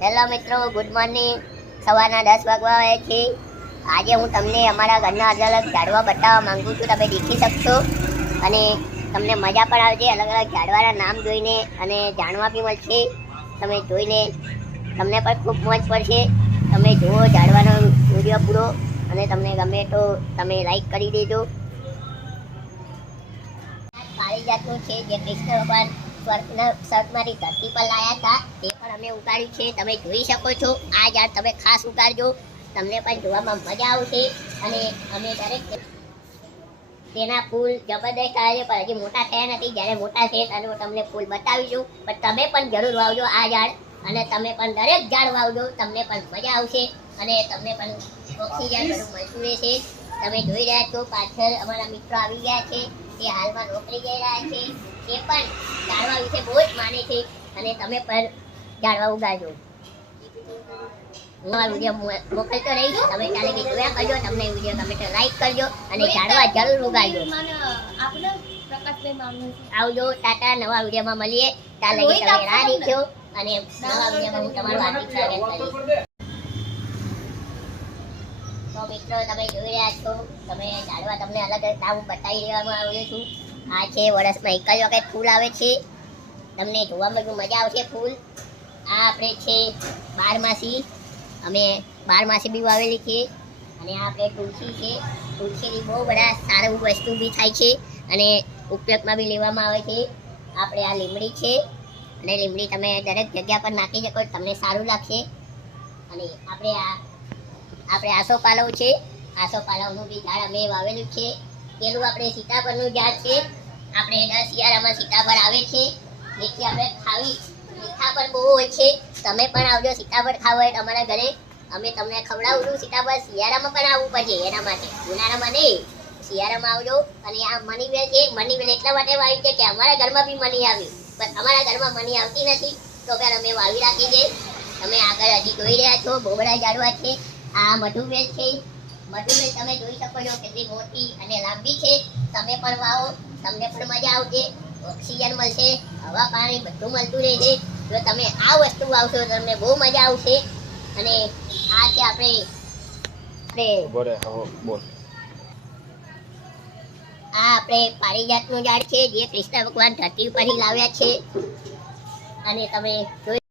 Hello મિત્રો, good morning. સવારના દસ વાગવા છે. આજે હું તમને અમારા ઘરના અલગ અલગ ઝાડવા બતાવવા માંગુ છું. તમે દેખી શકશો. અને તમને મજા પણ આવશે. અલગ અલગ ઝાડવાના નામ જોઈને અને જાણવા બી મળશે. તમે જોઈને તમને પણ ખૂબ મોજ પડશે. તમે જુઓ ઝાડવાનો વીડિયો પૂરો અને તમને ગમે તો તમે લાઈક કરી દેજો. પાળી જાતનું છે જે કૃષ્ણ ભગવાન સ્વર્ગના સ્વર્ગમાંથી ધરતી પર લાયા હતા. તે પણ અમે ઉગાડ્યું છે. તમે જોઈ શકો છો. આ જાત તમે ખાસ ઉગાડજો. તમને પણ જોવામાં મજા આવશે. અને અમે દરેક તેના ફૂલ જબરદસ્ત આવે છે. પણ હજી મોટા થયા નથી. જ્યારે મોટા છે ત્યારે હું તમને ફૂલ બતાવીશું. પણ તમે પણ જરૂર વાવજો આ ઝાડ. અને તમે પણ દરેક ઝાડ વાવજો. તમને પણ મજા આવશે. અને તમને પણ ઓક્સિજન મળતું રહેશે. તમે જોઈ રહ્યા છો, પાછળ અમારા મિત્રો આવી ગયા છે. તે હાલમાં નોકરી જઈ રહ્યા છે. તે પણ વિશે બહુ જ માને છે અને તમે પણ ઝાડવા ઉગાડજો હું આ વીડિયો મોકલતો રહીશ. તમે ચાલે કે જોયા કરજો તમને વીડિયો ગમે તો લાઈક કરજો અને ઝાડવા જરૂર ઉગાડજો આવજો ટાટા નવા વિડીયોમાં મળીએ. લગી તમે રાહ દેખ્યો અને નવા વિડીયોમાં હું તમારું હાર્દિક સ્વાગત કરીશ. તો મિત્રો તમે જોઈ રહ્યા છો. તમે ઝાડવા તમને અલગ અલગ નામ બતાવી દેવામાં આવ્યું છું. આ છે વર્ષમાં એક જ વખત ફૂલ આવે છે. તમને જોવા મળ્યું મજા આવશે ફૂલ. આ આપણે છે બારમાસી. અમે બારમાસી બી વાવેલી છે. અને આ આપણે તુલસી છે. તુલસીની બહુ બધા સારું વસ્તુ બી થાય છે. અને ઉપયોગમાં બી લેવામાં આવે છે. આપણે આ લીમડી છે. અને લીમડી તમે દરેક જગ્યા પર નાખી શકો, તમને સારું લાગશે. અને આપણે આ, આપણે આસોપાલવ છે. આસોપાલવનું બી ઝાડ અમે વાવેલું છે. પેલું આપણે સીતાફળનું ઝાડ છે. આપણે દર શિયાળામાં સીતાફળ આવે છે. જેથી આપણે ખાવી. મીઠા પણ બહુ હોય છે. તમે પણ આવજો, સીતાફળ ખાવ હોય તમારા ઘરે. અમે તમને ખવડાવશું સીતાફળ. શિયાળામાં પણ આવવું પડશે એના માટે. ઉનાળામાં નહીં. શિયાળામાં આવજો. અને આ મની વેલ છે, મની વેલ એટલા માટે વાવી છે કે અમારા ઘરમાં બી મની આવી. પણ અમારા ઘરમાં મની આવતી નથી. તો પણ અમે વાવી રાખી છે તમે આગળ હજી જોઈ રહ્યા છો બહુ બધા ઝાડવા છે. આ મધુવેલ છે. મધુબેન તમે જોઈ શકો છો, કેટલી મોટી અને લાંબી છે. તમે પણ વાવો. તમને પણ મજા આવશે. ઓક્સિજન મળશે હવા પાણી બધું મળતું રહેશે જો તમે આ વસ્તુ વાવશો તમને બહુ મજા આવશે. અને આ છે આપણે આ આપણે પારિજાતનું ઝાડ છે જે કૃષ્ણ ભગવાન ધરતી ઉપરથી લાવ્યા છે. અને તમે જોઈ